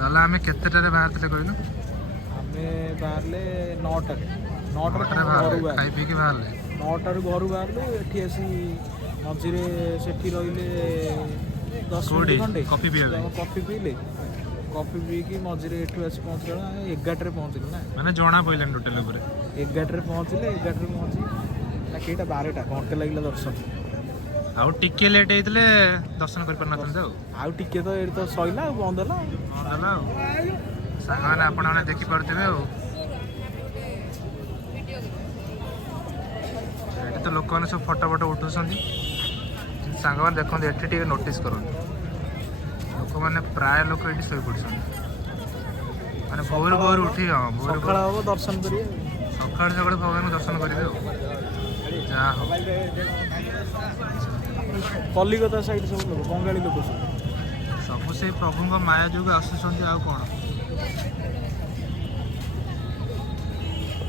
दादा आम केतटारे बाहर कहलु आमे बाहरले 9टारे खाई पी बाहर 9टारू घर बाहरलु एठी आसी मझिरे सेठी रहिले 10 मिनिट खंडे कॉफी पिया कॉफी पीले कॉफी पी कि मझिरे एठू आसी पहुँचल 11टारे पहुँचल ना माने जणा पइलान टोटल ऊपर 11टारे पहुँचले 11टारे पहुँची ना केटा 12टा घंटे लागला दर्शन आउ टिके लेट हेतले दर्शन कर परना तंदे आउ टिके तो एठी तो सइला बंद होला होला सांग माने आपण माने देखि परथिबे एठी तो लोक माने सब फोटो उठुसंदी सांग माने देखन एठी टिके नोटिस करन लोक माने प्राय लोक एठी सोई पडसन माने भोर उठी सकाळ हो दर्शन करिए सकाळ भगवान को दर्शन करिवे जा हो कलिकता साइड सब लोग बंगाली लोक सब से प्रभु माया जुग आसुचंदी आ कोन